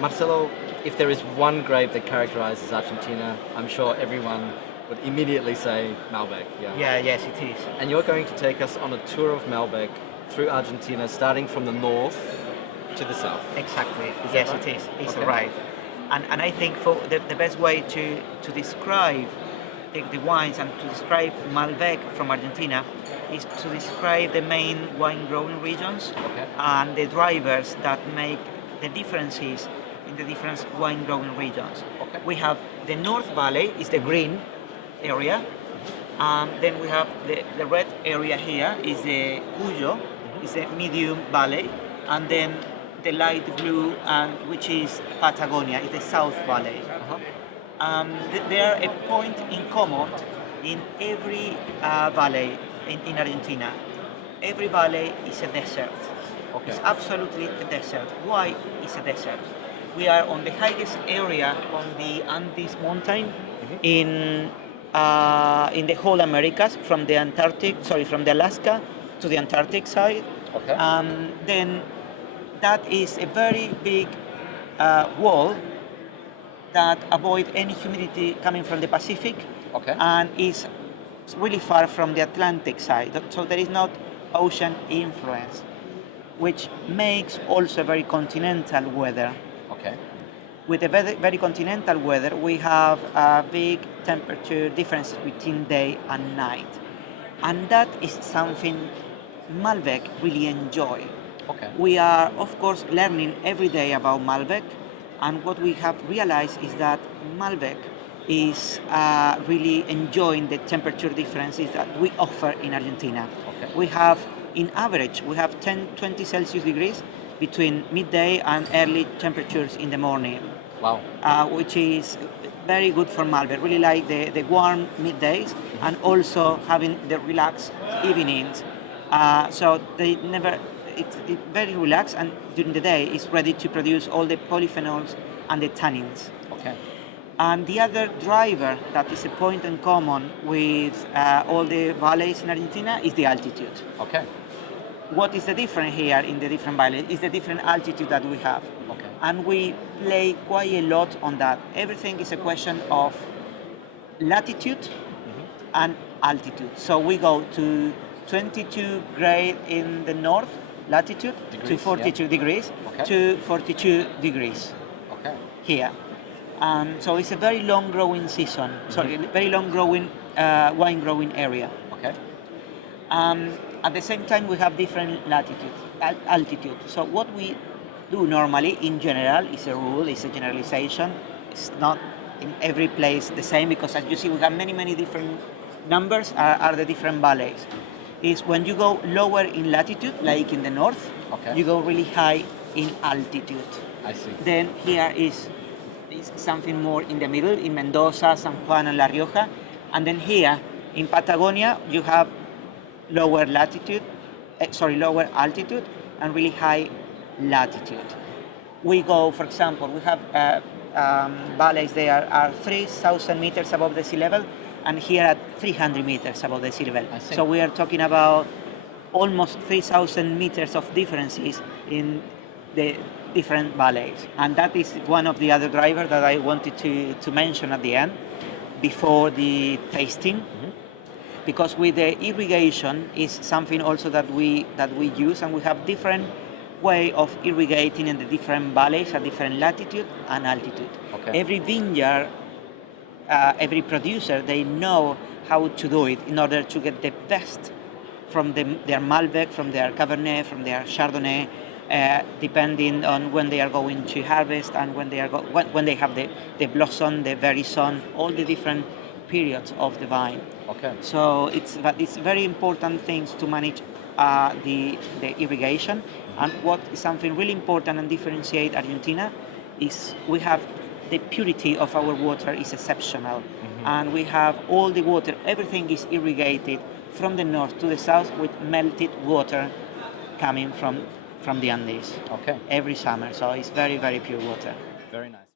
Marcelo, if there is one grape that characterizes Argentina, I'm sure everyone would immediately say Malbec. Yeah. Yeah, yes, it is. And you're going to take us on a tour of Malbec through Argentina, starting from the north to the south. Exactly. Is that Yes, right? it is. It's Okay. right. And I think for the best way to describe the wines and to describe Malbec from Argentina is to describe the main wine growing regions Okay. and the drivers that make the differences in the different wine growing regions. Okay. We have the North Valley, is the green area. Then we have the red area here is the Cuyo, is the medium valley, and then the light blue, which is Patagonia, is the South Valley. Uh-huh. There are a point in common in every valley in Argentina. Every valley is a desert. Okay. It's absolutely a desert. Why is a desert? We are on the highest area on the Andes mountain in the whole Americas, from the Alaska to the Antarctic side. Okay. Then that is a very big wall that avoid any humidity coming from the Pacific, Okay. and is really far from the Atlantic side. So there is not ocean influence, which makes also very continental weather. Okay. With the very continental weather, we have a big temperature difference between day and night. And that is something Malbec really enjoy. Okay. We are, of course, learning every day about Malbec, and what we have realized is that Malbec is really enjoying the temperature differences that we offer in Argentina. Okay. We have, in average, we have 10-20 Celsius degrees between midday and early temperatures in the morning. Wow. Which is very good for Malbec. Really like the warm middays and also having the relaxed evenings. So they never, it's very relaxed, and during the day it's ready to produce all the polyphenols and the tannins. Okay. And the other driver that is a point in common with all the valleys in Argentina is the altitude. Okay. What is the difference here in the different valleys is the different altitude that we have. Okay. And we play quite a lot on that. Everything is a question of latitude and altitude. So we go to 22 grade in the north latitude Degrees, to 42 yeah. degrees Okay. to 42 degrees Okay. here. So it's a very long growing season. Sorry, very long growing wine growing area. Okay. At the same time, we have different altitude. So what we do normally, in general, is a rule, is a generalization. It's not in every place the same, because as you see, we have many different numbers are the different valleys. Is when you go lower in latitude, like in the north, Okay. you go really high in altitude. I see. Then here is something more in the middle, in Mendoza, San Juan, and La Rioja. And then here in Patagonia, you have lower altitude and really high latitude. We go, for example, we have valleys there are 3,000 meters above the sea level, and here at 300 meters above the sea level. I see. So we are talking about almost 3,000 meters of differences in the different valleys. And that is one of the other drivers that I wanted to mention at the end, before the tasting. Because with the irrigation is something also that we use, and we have different way of irrigating in the different valleys at different latitude and altitude. Okay. Every vineyard, every producer, they know how to do it in order to get the best from their Malbec, from their Cabernet, from their Chardonnay, depending on when they are going to harvest and when they have the blossom, the verison, all the different periods of the vine. Okay. So it's very important things to manage the irrigation. And what is something really important and differentiate Argentina is we have the purity of our water is exceptional. And we have all the water, everything is irrigated from the north to the south with melted water coming from the Andes. Okay. Every summer. So it's very pure water. Very nice.